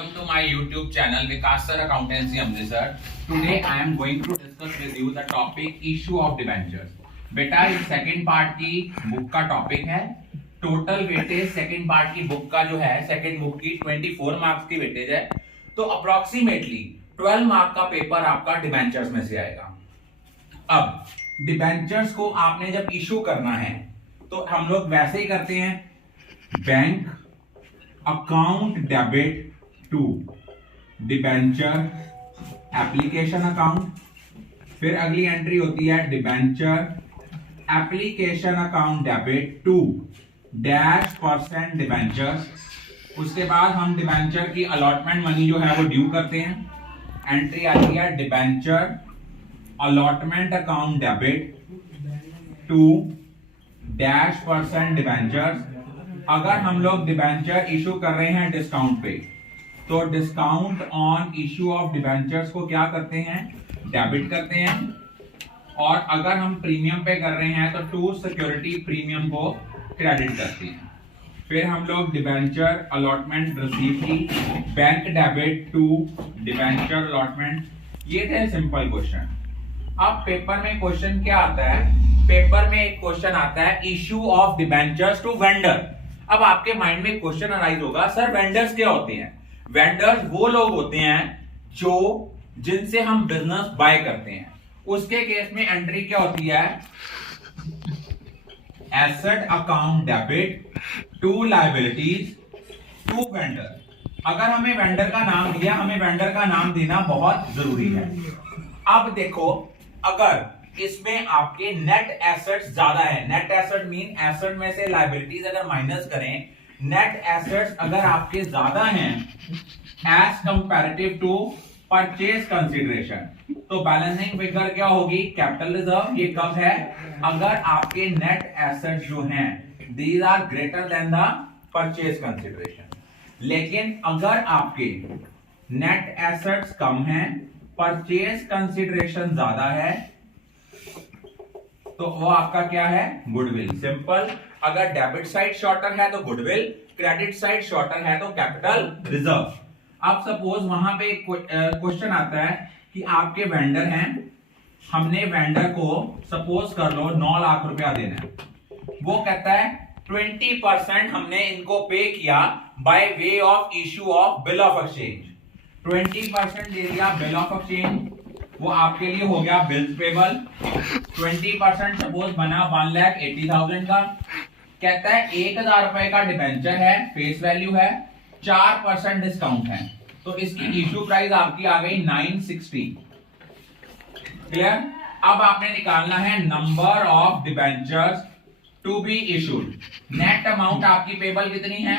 Welcome to my YouTube channel Vikas Sir Accountancy Amritsar. Today I am going to discuss with you the topic issue of debentures. बेटा ये second part की book का topic है. Total weightage second part की book का जो है second book की 24 मार्क्स की वेटेज है. तो अप्रोक्सीमेटली 12 मार्क का पेपर आपका डिबेंचर्स में से आएगा. अब डिबेंचर्स को आपने जब इशू करना है तो हम लोग वैसे ही करते हैं. Bank account debit to debenture application account. फिर अगली एंट्री होती है debenture application account debit to dash % debenture. उसके बाद हम डिबेंचर की अलॉटमेंट मनी जो है वो ड्यू करते हैं. एंट्री आती है debenture allotment account debit to dash % debenture. अगर हम लोग डिबेंचर इशू कर रहे हैं डिस्काउंट पे तो discount on issue of debentures को क्या करते हैं, डेबिट करते हैं. और अगर हम प्रीमियम पे कर रहे हैं तो टू सिक्योरिटी प्रीमियम को क्रेडिट करते हैं. फिर हम लोग डिबेंचर अलॉटमेंट रिसीव की bank debit to debenture allotment. ये थे सिंपल क्वेश्चन. अब पेपर में क्वेश्चन क्या आता है, पेपर में एक क्वेश्चन आता है issue of debentures to vendor. अब आपके माइंड में क्वेश्चन अराइज होगा, सर वेंडर्स क्या होते हैं? वेंडर्स वो लोग होते हैं जो जिनसे हम बिजनेस बाय करते हैं. उसके केस में एंट्री क्या होती है, asset account debit to liabilities to vendor. अगर हमें वेंडर का नाम दिया, हमें वेंडर का नाम देना बहुत जरूरी है. अब देखो, अगर इसमें आपके नेट एसेट्स ज्यादा है, नेट एसेट मीन एसेट में से लायबिलिटीज अगर माइनस करें, नेट एसेट्स अगर आपके ज्यादा हैं as comparative to purchase consideration, तो बैलेंसिंग फिगर क्या होगी, कैपिटल रिजर्व. ये कब है, अगर आपके नेट एसेट्स जो हैं these are greater than the purchase consideration. लेकिन अगर आपके नेट एसेट्स कम हैं, परचेज कंसीडरेशन ज्यादा है, तो वो आपका क्या है, गुडविल. सिंपल. अगर डेबिट साइड शॉर्टर है तो गुडविल, क्रेडिट साइड शॉर्टर है तो कैपिटल रिजर्व. अब सपोज वहां पे एक क्वेश्चन आता है कि आपके वेंडर हैं, हमने वेंडर को सपोज कर लो 9 लाख रुपया देना है. वो कहता है 20% हमने इनको पे किया bye way of issue of bill of exchange. 20% दे दिया बिल ऑफ एक्सचेंज, वो आपके लिए हो गया बिल्स पेबल. 20% सपोज बना 1,80,000 का. कहता है 1,000 रुपए का डिबेंचर है, फेस वैल्यू है, 4% डिस्काउंट है, तो इसकी इशू प्राइस आपकी आ गई 960. क्लियर. अब आपने निकालना है number of debentures to be issued. Net amount आपकी पेबल कितनी है,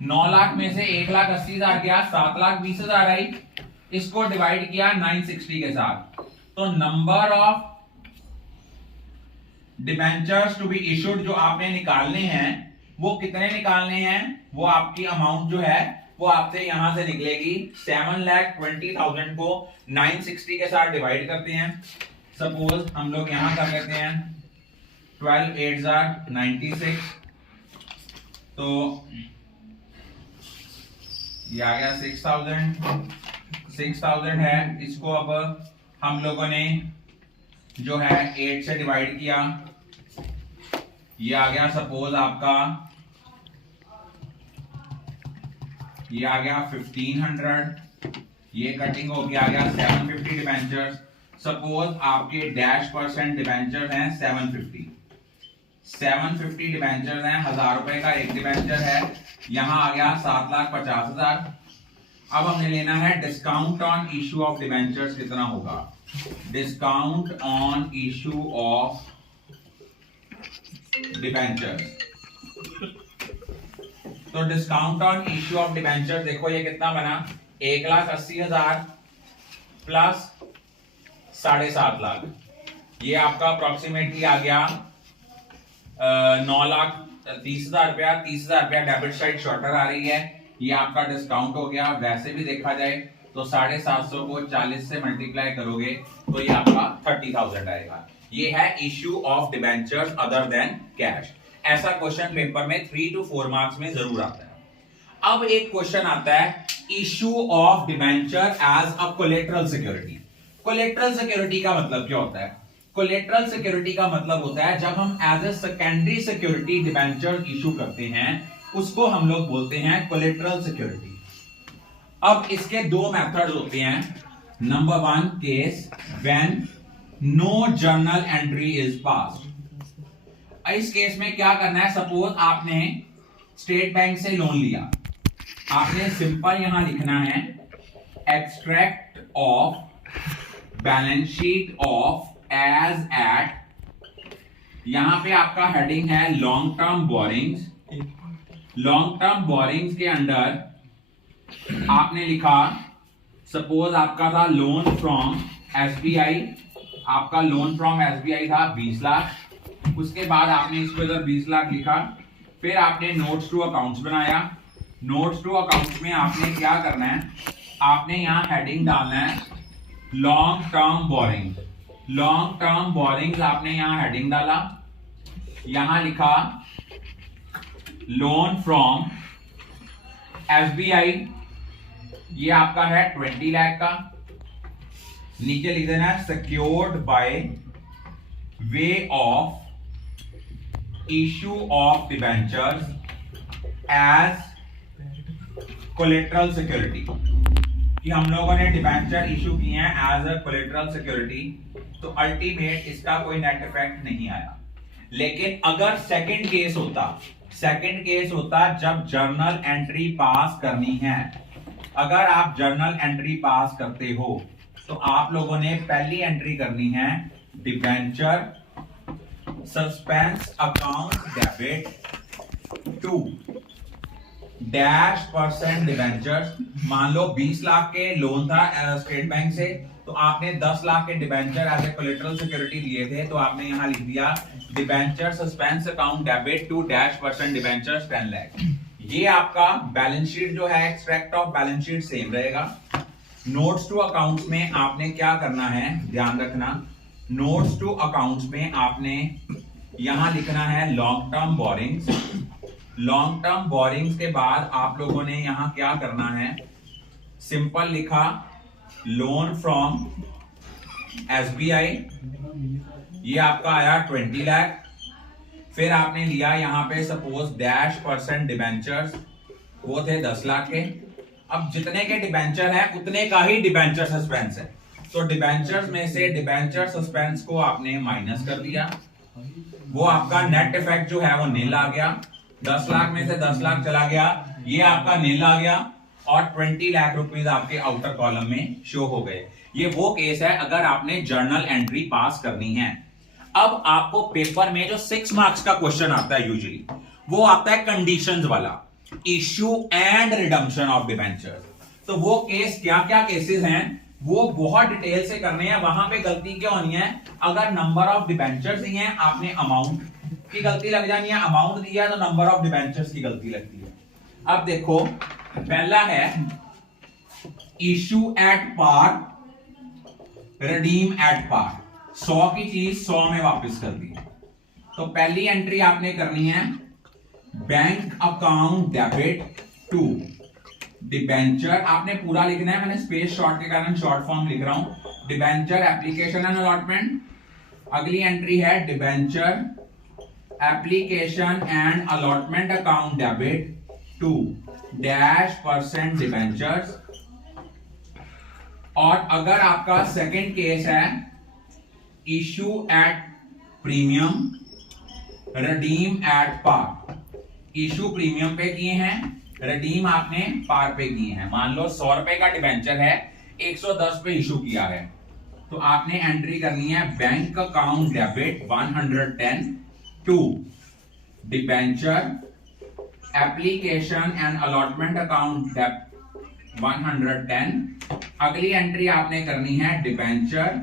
9 लाख में से 1,80,000 गया, 7,20,000 आई. इसको डिवाइड किया 960 के साथ, तो number of debentures to be issued जो आपने निकालने हैं वो कितने निकालने हैं, वो आपकी अमाउंट जो है वो आपसे यहां से निकलेगी 7,20,000 को 960 के साथ डिवाइड करते हैं. सपोज हम लोग यहां कर लेते हैं 12 8 96, तो ये आ गया 6,000 है. इसको अब हम लोगों ने जो है 8 से डिवाइड किया, ये आ गया सपोज आपका, ये आ गया 1,500. ये कटिंग हो गया, आ गया 750 डिबेंचर्स. सपोज आपके डैश % डिबेंचर हैं 750 डिबेंचर हैं, 1,000 रुपए का एक डिबेंचर है. यहां आ गया 7,50,000. अब हमें लेना है discount on issue of debentures कितना होगा. Discount on issue of debentures, तो discount on issue of debentures देखो ये कितना बना, 1,80,000 प्लस 7.5 लाख. ये आपका अप्रोक्सीमेटली आ गया 9,30,000 रुपया. 30,000 रुपया डेबिट साइड शॉर्टर आ रही है, ये आपका डिस्काउंट हो गया. वैसे भी देखा जाए तो 750 को 40 से मल्टीप्लाई करोगे तो ये आपका 30,000 आएगा. ये है issue of debentures other than cash. ऐसा क्वेश्चन पेपर में 3 to 4 मार्क्स में जरूर आता है. अब एक क्वेश्चन आता है issue of debenture as a collateral security. Collateral security का मतलब क्या होता है? कोलेटरल सिक्योरिटी का मतलब होता है जब हम as a secondary security debenture issue करते हैं उसको हम लोग बोलते हैं कोलेटरल सिक्योरिटी। अब इसके दो मेथड्स होते हैं। Number 1 case when no journal entry is passed. इस केस में क्या करना है? सपोज आपने स्टेट बैंक से लोन लिया, आपने सिंपल यहां लिखना है extract of balance sheet of as at, यहां पे आपका हेडिंग है long term borrowings. Long term borrowings के अंडर आपने लिखा, सपोज आपका था लोन फ्रॉम एसबीआई, आपका लोन फ्रॉम एसबीआई था 20 लाख। उसके बाद आपने इसको इधर 20 लाख लिखा, फिर आपने नोट्स टू अकाउंट्स बनाया। नोट्स टू अकाउंट्स में आपने क्या करना है? आपने यहां हेडिंग डालना है long term borrowing. Long term borings आपने यहां हेडिंग डाला, यहां लिखा लोन फ्रॉम एसबीआई, ये आपका है 20 लाख का। नीचे लिख देना है secured by way of issue of debentures as collateral security, कि हम लोगों ने डिबेंचर इशू किए हैं एज अ कोलेटरल सिक्योरिटी। तो अल्टीमेट इसका कोई नेट इफेक्ट नहीं आया। लेकिन अगर सेकंड केस होता जब जर्नल एंट्री पास करनी है, अगर आप जर्नल एंट्री पास करते हो तो आप लोगों ने पहली एंट्री करनी है debenture suspense account debit to %% debentures. मान लो 20 लाख के लोन था स्टेट बैंक से, तो आपने 10 लाख के debenture as a collateral security लिए थे, तो आपने यहां लिख दिया debenture suspense account debit to %% debentures 10 lakh. ये आपका बैलेंस शीट जो है extract of balance sheet same रहेगा। नोट्स टू अकाउंट्स में आपने क्या करना है, ध्यान रखना, नोट्स टू अकाउंट्स में आपने यहां लिखना है long term borrowings. Long term borrowings के बाद आप लोगों ने यहां क्या करना है, सिंपल लिखा लोन फ्रॉम एसबीआई, ये आपका आया 20 लाख। फिर आपने लिया यहां पे सपोज %% डिबेंचर्स, वो थे 10 लाख के। अब जितने के डिबेंचर है उतने का ही डिबेंचर सस्पेंस है, तो डिबेंचर्स में से डिबेंचर सस्पेंस को आपने माइनस कर दिया, वो आपका नेट इफेक्ट जो है वो नील आ गया। 10 लाख में से 10 लाख चला गया, ये आपका नील आ गया, और 20 लाख रुपीस आपके आउटर कॉलम में शो हो गए। ये वो केस है अगर आपने जर्नल एंट्री पास करनी है। अब आपको पेपर में जो 6 मार्क्स का क्वेश्चन आता है यूजुअली, वो आता है कंडीशंस वाला, issue and redemption of debentures. तो वो केस क्या क्या केसेस हैं वो बहुत डिटेल से करने हैं। वहां पे गलती क्या होनी है, अगर नंबर ऑफ डिबेंचर्स ही हैं, आपने अमाउंट की गलती लग जानी है, अमाउंट दिया तो नंबर ऑफ डिबेंचर्स की गलती लगती है। अब देखो, पहला है issue at par, redeem at par. 100 की चीज 100 में वापस कर दी। तो पहली एंट्री आपने करनी है bank account debit to debenture, आपने पूरा लिखना है, मैंने स्पेस शॉर्ट के कारण शॉर्ट फॉर्म लिख रहा हूं, डिबेंचर एप्लीकेशन एंड अलॉटमेंट। अगली एंट्री है debenture application and allotment account debit to %% debentures. और अगर आपका सेकंड केस है issue at premium, redeem at par. Issue premium पे किए हैं, रिडीम आपने पार पे किए हैं। मान लो 100 रुपए का डिबेंचर है, 110 पे इशू किया है, तो आपने एंट्री करनी है bank account debit 110 to debenture application and allotment account debit 110। अगली एंट्री आपने करनी है debenture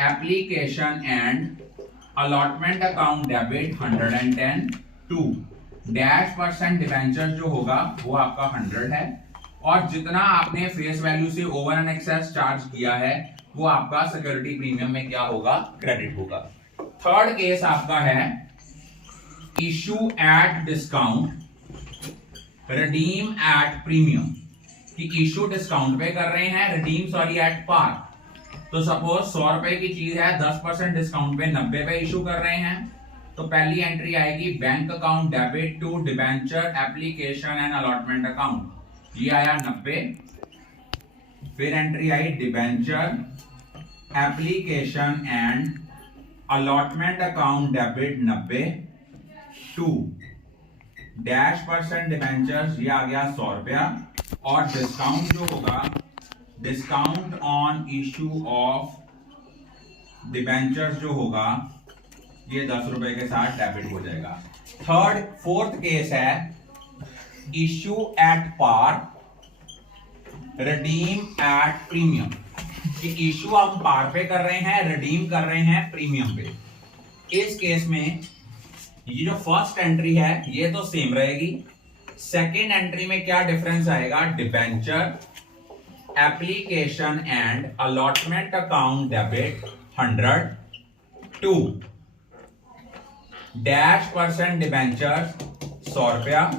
application and allotment account debit 110 to %% debenture जो होगा वो आपका 100 है, और जितना आपने फेस वैल्यू से ओवर एंड एक्सेस चार्ज किया है वो आपका सिक्योरिटी प्रीमियम में क्या होगा, क्रेडिट होगा। थर्ड केस आपका है issue at discount, redeem at premium, कि इशू डिस्काउंट पे कर रहे हैं, रिडीम सॉरी एट पार। तो सपोज 100 रुपए की चीज है, 10% डिस्काउंट पे 90 पे इशू कर रहे हैं, तो पहली एंट्री आएगी bank account debit to debenture application and allotment account, ये आया 90। फिर एंट्री आई debenture application and allotment account debit 90 to -% debentures, ये आ गया 100 रुपया। और डिस्काउंट जो होगा, discount on issue of debentures जो होगा, ये 10 रुपए के साथ डेबिट हो जाएगा। फोर्थ केस है issue at par redeem at premium, कि इशू हम पार पे कर रहे हैं, रिडीम कर रहे हैं प्रीमियम पे। इस केस में ये जो फर्स्ट एंट्री है ये तो सेम रहेगी, सेकेंड एंट्री में क्या डिफरेंस आएगा, debenture application and allotment account debit 100 to -% debenture 100 रुपया,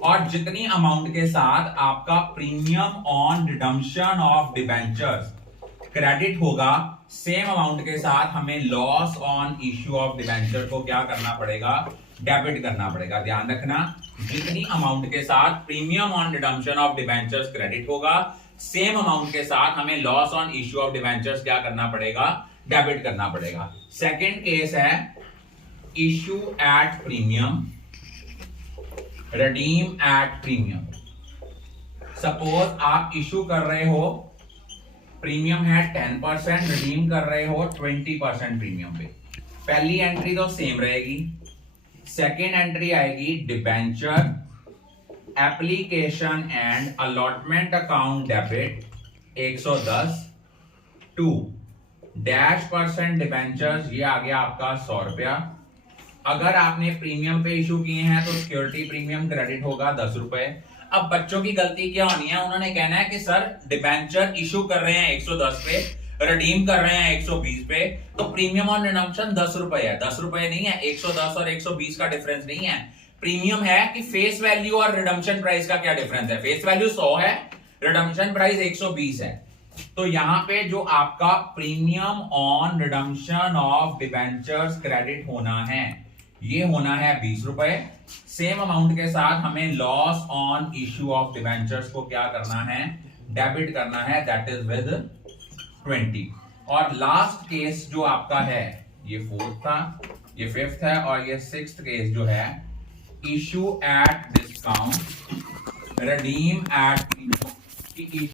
और जितनी अमाउंट के साथ आपका premium on redemption of debentures credit होगा, सेम अमाउंट के साथ हमें loss on issue of debenture को क्या करना पड़ेगा, डेबिट करना पड़ेगा। ध्यान रखना, जितनी अमाउंट के साथ premium on redemption of debentures credit होगा, सेम अमाउंट के साथ हमें loss on issue of debentures क्या करना पड़ेगा, डेबिट करना पड़ेगा। सेकेंड केस है issue at premium redeem at premium. Suppose आप इशू कर रहे हो, प्रीमियम है 10%, रिडीम कर रहे हो 20% प्रीमियम पे। पहली एंट्री तो सेम रहेगी, सेकेंड एंट्री आएगी debenture application and allotment account debit 110 to -% debentures, ये आ गया आपका 100 रुपया। अगर आपने प्रीमियम पे इशू किए हैं तो सिक्योरिटी प्रीमियम क्रेडिट होगा 10 रुपए। अब बच्चों की गलती क्या होनी है, उन्होंने कहना है कि सर डिबेंचर इशू कर रहे हैं 110 पे, रिडीम कर रहे हैं 120 पे, तो प्रीमियम ऑन रिडम्पशन 10 रुपए है। 10 रुपए नहीं है, 110 और 120 का डिफरेंस नहीं है। प्रीमियम है कि फेस वैल्यू और रिडम्पशन प्राइस का क्या डिफरेंस है, फेस वैल्यू 100 है, रिडम्पशन प्राइस 120 है। तो यहां पे जो आपका premium on redemption of debentures credit होना है, ये होना है 20 रुपए। सेम अमाउंट के साथ हमें loss on issue of debentures को क्या करना है, डेबिट करना है, दैट इज विद 20। और लास्ट केस जो आपका है, ये फोर्थ था, ये फिफ्थ है, और ये सिक्स्थ केस जो है issue at discount redeem eight